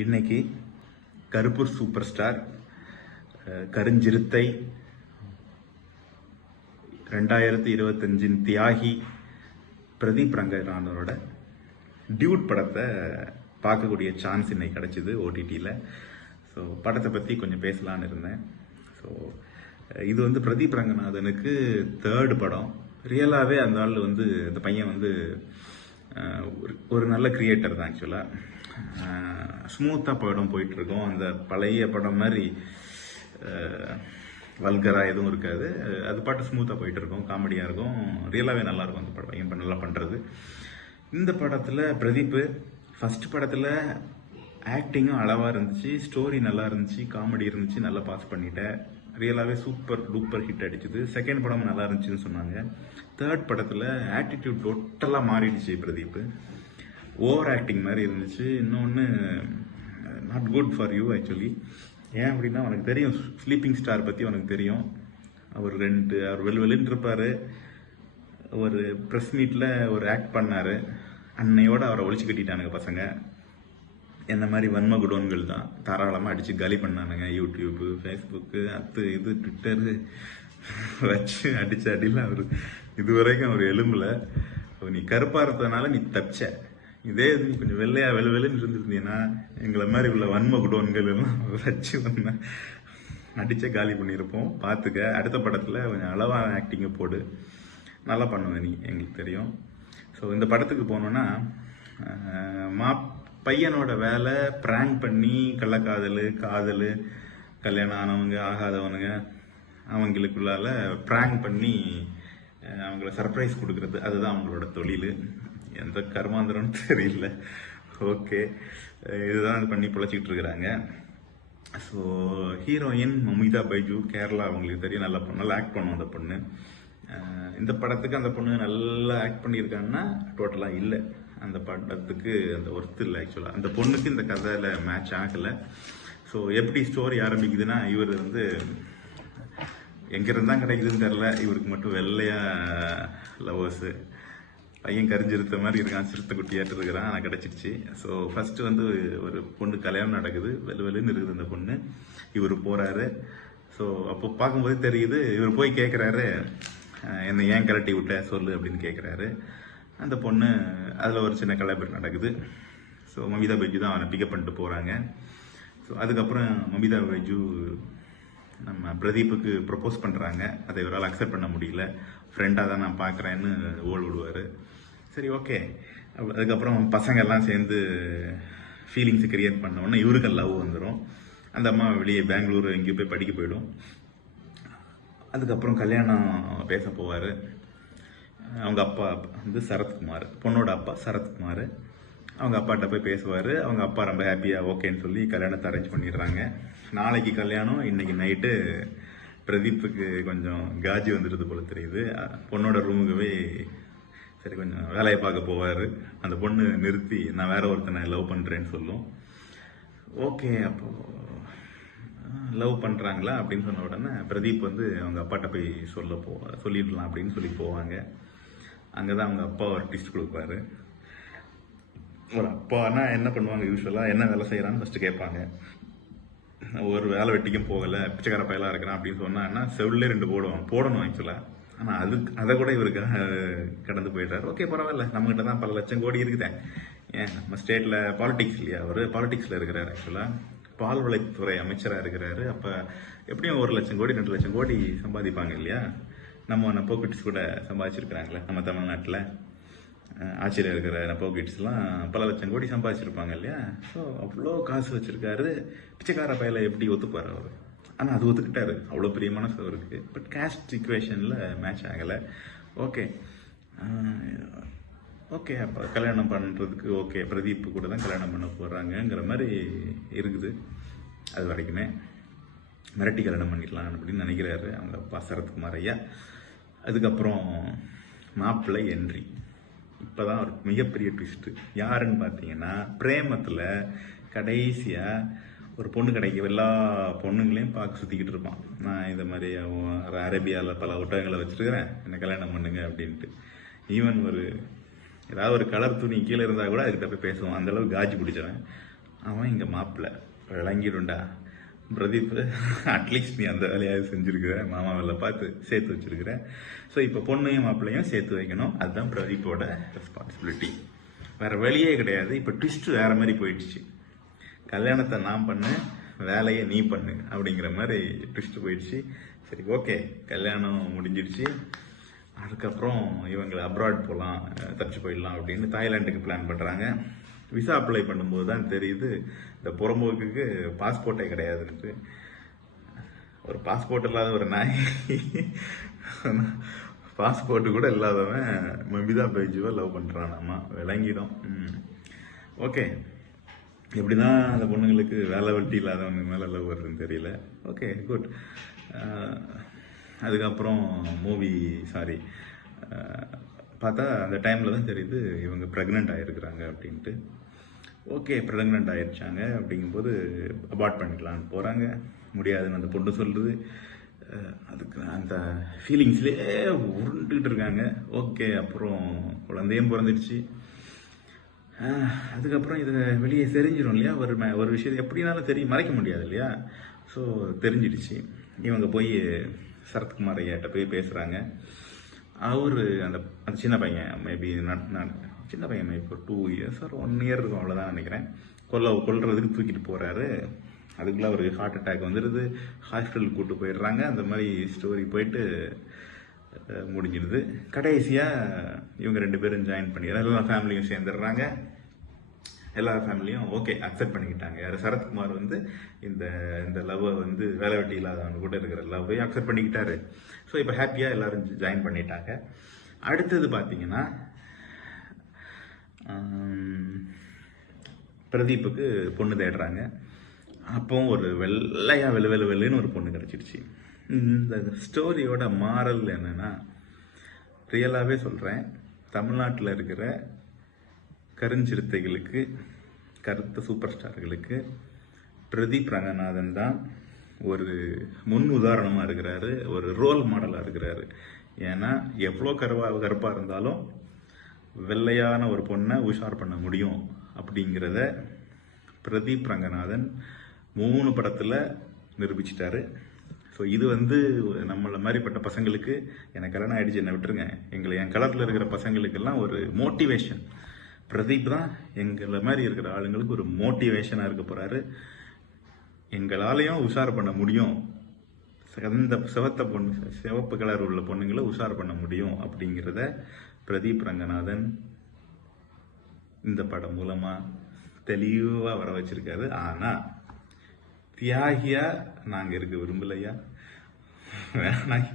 இன்னைக்கு Karuppur super star கருஞ்சிறுத்தை 2025 தியாகி Pradeep ரங்கராஜனோட Dude படத்தை பார்க்கக்கூடிய சான்ஸ் இன்னைக்கு கிடைச்சிது ஓடிடியில். ஸோ படத்தை பற்றி கொஞ்சம் பேசலான்னு இருந்தேன். ஸோ இது வந்து பிரதீப் ரங்கநாதனுக்கு 3rd படம். ரியலாகவே அந்த ஆள் வந்து அந்த பையன் வந்து ஒரு நல்ல கிரியேட்டர் தான். ஆக்சுவலாக ஸ்மூத்தாக படம் போயிட்டுருக்கோம். அந்த பழைய படம் மாதிரி வல்கராக எதுவும் இருக்காது. அது பாட்டு ஸ்மூத்தாக போயிட்டு இருக்கும், காமெடியாக இருக்கும், ரியலாகவே நல்லாயிருக்கும் அந்த படம். பையன் நல்லா பண்ணுறது. இந்த படத்தில் பிரதீப் ஃபஸ்ட் படத்தில் ஆக்டிங்கும் அளவாக இருந்துச்சு, ஸ்டோரி நல்லா இருந்துச்சு, காமெடி இருந்துச்சு, நல்லா பாஸ் பண்ணிட்டேன். ரியலாகவே சூப்பர் டூப்பர் ஹிட் அடிச்சுது. செகண்ட் படமும் நல்லா இருந்துச்சுன்னு சொன்னாங்க. 3rd படத்தில் ஆட்டிடியூட் டோட்டலாக மாறிடுச்சு. பிரதீப் ஓவர் ஆக்டிங் மாதிரி இருந்துச்சு. இன்னொன்று not good for you actually. ஏன் அப்படின்னா உனக்கு தெரியும் ஸ்லீப்பிங் ஸ்டார் பற்றி உனக்கு தெரியும். அவர் வெளின்னு இருப்பார். ஒரு ப்ரெஸ் மீட்டில் ஒரு ஆக்ட் பண்ணார். அன்னையோடு அவரை ஒழிச்சு கட்டிட்டானுங்க பசங்க. என்ன மாதிரி வன்ம குடோன்கள் தான் தாராளமாக அடித்து காலி பண்ணானுங்க. யூடியூப்பு, ஃபேஸ்புக்கு, இது ட்விட்டரு வச்சு அடித்த அடியில் அவர் இதுவரைக்கும் அவர் எலும்பில். நீ கருப்பாக இருந்ததுனால நீ தப்பிச்ச. இதே இது நீ கொஞ்சம் வெள்ளைன்னு இருந்துருந்தீங்கன்னா எங்களை மாதிரி உள்ள வன்ம குடோன்கள் எல்லாம் வச்சு அடித்த காலி பண்ணியிருப்போம். பார்த்துக்க. அடுத்த படத்தில் கொஞ்சம் அளவான ஆக்டிங்கை போடு, நல்லா பண்ணுவேன் நீ, எங்களுக்கு தெரியும். ஸோ இந்த படத்துக்கு போனோன்னா பையனோட வேலை ப்ராங்க் பண்ணி காதல், கல்யாணம் ஆனவங்க ஆகாதவனுங்க அவங்களுக்குள்ளால ப்ராங்க் பண்ணி அவங்கள சர்ப்ரைஸ் கொடுக்கறது. அதுதான் அவங்களோட தொழில். எந்த கர்மாந்திரம்னு தெரியல. ஓகே, இதுதான் பண்ணி பிழைச்சிக்கிட்டு இருக்கிறாங்க. ஸோ ஹீரோயின் மமிதா பைஜு, கேரளா, அவங்களுக்கு தெரியும், நல்லா ஆக்ட் பண்ணும் அந்த பொண்ணு. இந்த படத்துக்கு அந்த பொண்ணு நல்லா ஆக்ட் பண்ணியிருக்காங்கன்னா டோட்டலாக இல்லை. அந்த படத்துக்கு அந்த ஒர்த்து இல்லை. ஆக்சுவலாக அந்த பொண்ணுக்கு இந்த கதையில் மேட்ச் ஆகலை. ஸோ எப்படி ஸ்டோரி ஆரம்பிக்குதுன்னா, இவர் வந்து எங்கேருந்தான் கிடைக்குதுன்னு தெரில, இவருக்கு மட்டும் வெள்ளையா லவர்ஸு. பையன் கரிஞ்சிருத்த மாதிரி இருக்கான், சிறுத்தை குட்டியாட்டு இருக்கிறான். ஆனால் கிடச்சிருச்சு. ஸோ ஃபஸ்ட்டு வந்து ஒரு பொண்ணு கல்யாணம் நடக்குது, வெள்ளுன்னு இருக்குது அந்த பொண்ணு. இவர் போகிறாரு. ஸோ அப்போ பார்க்கும்போது தெரியுது, இவர் போய் கேட்குறாரு, என்னை ஏன் கரட்டி விட்ட சொல்லு அப்படின்னு கேட்குறாரு. அந்த பொண்ணு அதில் ஒரு சின்ன கலாபர் நடக்குது. ஸோ மமிதா பைஜு தான் அவனை பிக்கப் பண்ணிட்டு போகிறாங்க. ஸோ அதுக்கப்புறம் மமிதா பைஜு நம்ம பிரதீப்புக்கு ப்ரப்போஸ் பண்ணுறாங்க. அதை இவரால் அக்செப்ட் பண்ண முடியல. ஃப்ரெண்டாக தான் நான் பார்க்குறேன்னு ஓல் விடுவார். சரி, ஓகே. அதுக்கப்புறம் பசங்கள்லாம் சேர்ந்து ஃபீலிங்ஸை கிரியேட் பண்ண உடனே இவருக்கு லவ் வந்துடும். அந்த அம்மா வெளியே பெங்களூர் எங்கேயோ போய் படிக்க போயிடும். அதுக்கப்புறம் கல்யாணம் பேச போவார். அவங்க அப்பா வந்து சரத்குமார், பொண்ணோட அப்பா சரத்குமார். அவங்க அப்பாட்ட போய் பேசுவார். அவங்க அப்பா ரொம்ப ஹாப்பியாக ஓகேன்னு சொல்லி கல்யாணத்தை அரேஞ்ச் பண்ணிடுறாங்க. நாளைக்கு கல்யாணம். இன்னைக்கு நைட்டு பிரதீப்புக்கு கொஞ்சம் காஜி வந்துடுது போல தெரியுது. பொண்ணோட ரூமுக்குவே சரி கொஞ்சம் வேலையை பார்க்க போவார். அந்த பொண்ணு நிறுத்தி நான் வேற ஒருத்தனை லவ் பண்ணுறேன்னு சொல்லும். ஓகே, அப்போது லவ் பண்ணுறாங்களா அப்படின்னு சொன்ன உடனே பிரதீப் வந்து அவங்க அப்பாட்ட போய் சொல்லிடலாம் அப்படின்னு சொல்லி போவாங்க. அங்கே தான் அவங்க அப்பா ஒரு டிஸ்ட் கொடுப்பாரு. ஒரு அப்பானா என்ன பண்ணுவாங்க யூஸ்வலாக, என்ன வேலை செய்கிறான்னு ஃபஸ்ட்டு கேட்பாங்க. ஒரு வேலை வெட்டிக்கும் போகலை, பிச்சைக்கார பயலாக இருக்கிறான் அப்படின்னு சொன்னான்னா செவிலே 2 போடணும் ஆக்சுவலாக. ஆனால் அதை கூட இவருக்காக கடந்து போயிடுறாரு. ஓகே, பரவாயில்ல, நம்மகிட்ட தான் பல லட்சம் கோடி இருக்குதேன். ஏன் நம்ம ஸ்டேட்டில் பாலிடிக்ஸ் இல்லையா, அவர் பாலிடிக்ஸில் இருக்கிறார். ஆக்சுவலாக பால்வளைத்துறை அமைச்சராக இருக்கிறாரு. அப்போ எப்படியும் 1 லட்சம் கோடி 2 லட்சம் கோடி சம்பாதிப்பாங்க இல்லையா. நம்ம நப்போகிட்ஸ் கூட சம்பாதிச்சிருக்கிறாங்களே நம்ம தமிழ்நாட்டில். ஆட்சியில் இருக்கிற நப்போகிட்ஸ்லாம் பல லட்சம் கோடி சம்பாதிச்சிருப்பாங்க இல்லையா. ஸோ அவ்வளோ காசு வச்சுருக்காரு. பிச்சைக்கார பையில எப்படி ஒத்துப்பார் அவர். ஆனால் அது ஒத்துக்கிட்டாரு. அவ்வளோ பெரிய மனசு அவருக்கு. பட் காஸ்ட் இக்குவேஷனில் மேட்ச் ஆகலை. ஓகே ஓகே, அப்போ கல்யாணம் பண்ணுறதுக்கு ஓகே, பிரதீப் கூட தான் கல்யாணம் பண்ண போகிறாங்கங்கிற மாதிரி இருக்குது. அது வரைக்குமே மிரட்டி கல்யாணம் பண்ணிடலாம் அப்படின்னு நினைக்கிறாரு அவங்க அப்பா சரத்குமார் ஐயா. அதுக்கப்புறம் மாப்பிள்ளை என்ட்ரி. இப்போ தான் ஒரு மிகப்பெரிய ட்விஸ்ட்டு. யாருன்னு பார்த்தீங்கன்னா, பிரேமத்தில் கடைசியாக ஒரு பொண்ணு கிடைக்கும். எல்லா பொண்ணுங்களையும் பார்க்க சுற்றிக்கிட்டு இருப்பான். நான் இந்த மாதிரி அரேபியாவில் பல ஒட்டகங்களை வச்சுருக்கிறேன், என்னை கல்யாணம் பண்ணுங்க அப்படின்ட்டு. ஈவன் ஏதாவது ஒரு கலர் துணி கீழே இருந்தால் கூட அதுக்கிட்ட போய் பேசுவான். அந்தளவுக்கு காஜி பிடிச்சவன். அவன் இங்கே மாப்பிள்ளை விளங்கிடும்டா பிரதீப், அட்லீஸ்ட் நீ அந்த வேலையாவது செஞ்சுருக்கிற, மாமா வேலை பார்த்து சேர்த்து வச்சிருக்கிற. ஸோ இப்போ பொண்ணையும் மாப்பிள்ளையும் சேர்த்து வைக்கணும், அதுதான் பிரதீப்போட ரெஸ்பான்சிபிலிட்டி, வேற வழியே கிடையாது. இப்போ ட்விஸ்ட் வேற மாதிரி போயிடுச்சு. கல்யாணத்தை நான் பண்ணு, வேலையை நீ பண்ணு அப்படிங்கிற மாதிரி ட்விஸ்ட் போயிடுச்சு. சரி, ஓகே, கல்யாணம் முடிஞ்சிடுச்சு. அதுக்கப்புறம் இவங்களை அப்ராட் போகலாம், தப்பிச்சு போயிடலாம் அப்படின்னு தாய்லாண்டுக்கு பிளான் பண்ணுறாங்க. விசா அப்ளை பண்ணும்போது தான் தெரியுது இந்த புறம்போக்குக்கு பாஸ்போர்ட்டே கிடையாதுன்ட்டு. ஒரு பாஸ்போர்ட் இல்லாத ஒரு நாய், பாஸ்போர்ட்டு கூட இல்லாதவன் மபிதா பைஜுவை லவ் பண்ணுறானாமா, விளங்கிடும். ஓகே, எப்படி தான் அந்த பொண்ணுங்களுக்கு வேலை வெட்டி இல்லாதவங்க மேலே லவ் வருதுன்னு தெரியல. Okay, good. அதுக்கப்புறம் பார்த்தா அந்த டைமில் தான் தெரியுது இவங்க ப்ரெக்னென்ட் ஆகிருக்கிறாங்க அப்படின்ட்டு. ஓகே, ப்ரெக்னென்ட் ஆகிருச்சாங்க அப்படிங்கும்போது அபார்ட் பண்ணிக்கலான்னு போகிறாங்க. முடியாதுன்னு அந்த பொண்ணு சொல்லுது. அதுக்கு அந்த ஃபீலிங்ஸ்லேயே உருண்டுகிட்டு இருக்காங்க. ஓகே, அப்புறம் குழந்தையும் பிறந்துடுச்சு. அதுக்கப்புறம் இதை வெளியே தெரிஞ்சிடும் இல்லையா, ஒரு விஷயத்தை எப்படினாலும் தெரியும், மறைக்க முடியாது இல்லையா. ஸோ தெரிஞ்சிடுச்சு. இவங்க போய் சரத்குமார் ஐயாட்ட போய் பேசுகிறாங்க. அவர் அந்த சின்ன பையன் மேபி சின்ன பையன் மேபி ஒரு 2 இயர்ஸ் ஒரு 1 இயர் இருக்கும், அவ்வளோதான் நினைக்கிறேன். கொல்றதுக்கு தூக்கிட்டு போகிறாரு. அதுக்குள்ளே அவருக்கு ஹார்ட் அட்டாக் வந்துடுது. ஹாஸ்பிட்டலுக்கு கூப்பிட்டு போயிடுறாங்க. அந்த மாதிரி ஸ்டோரி போயிட்டு முடிஞ்சிடுது. கடைசியாக இவங்க 2 பேரும் ஜாயின் பண்ணிடுறாங்க. எல்லா ஃபேமிலியும் சேர்ந்துடுறாங்க. எல்லா ஃபேமிலியும் ஓகே அக்செப்ட் பண்ணிக்கிட்டாங்க. யார் சரத்குமார் இந்த லவ்வை வேலை வெட்டி இல்லாதவங்க கூட இருக்கிற லவ்வை அக்செப்ட் பண்ணிக்கிட்டாரு. ஸோ இப்போ ஹாப்பியாக எல்லாரும் ஜாயின் பண்ணிட்டாங்க. அடுத்தது பார்த்தீங்கன்னா பிரதீப்புக்கு பொண்ணு தேடுறாங்க. அப்போ ஒரு வெள்ளைன்னு ஒரு பொண்ணு கிடச்சிடுச்சு. இந்த ஸ்டோரியோட மாரல் என்னன்னா, ரியலாகவே சொல்கிறேன், தமிழ்நாட்டில் இருக்கிற கருஞ்சிறுத்தைகளுக்கு, கருத்த சூப்பர் ஸ்டார்களுக்கு பிரதீப் ரங்கநாதன் தான் ஒரு முன் உதாரணமாக இருக்கிறாரு, ஒரு ரோல் மாடலாக இருக்கிறாரு. ஏன்னா எவ்வளோ கருப்பாக இருந்தாலும் வெள்ளையான ஒரு பொண்ணை உஷார் பண்ண முடியும் அப்படிங்கிறத பிரதீப் ரங்கநாதன் 3 படத்தில் நிரூபிச்சிட்டாரு. ஸோ இது நம்மளை மாதிரிப்பட்ட பசங்களுக்கு, எனக்கு கல்யாணம் ஆகிடுச்சு என்ன விட்டுருங்க, என் கலரில் இருக்கிற பசங்களுக்கெல்லாம் ஒரு மோட்டிவேஷன். பிரதீப் தான் எங்களை மாதிரி இருக்கிற ஆளுங்களுக்கு ஒரு மோட்டிவேஷனாக இருக்க போகிறாரு. எங்களாலையும் உஷார் பண்ண முடியும், அந்த சிவப்பு கலர் உள்ள பொண்ணுங்களை உஷார் பண்ண முடியும் அப்படிங்கிறத பிரதீப் ரங்கநாதன் இந்த படம் மூலமாக தெளிவாக வர வச்சிருக்காரு. ஆனால் தியாகியா நாங்கள் இருக்க விரும்பலையா, வேணாம்.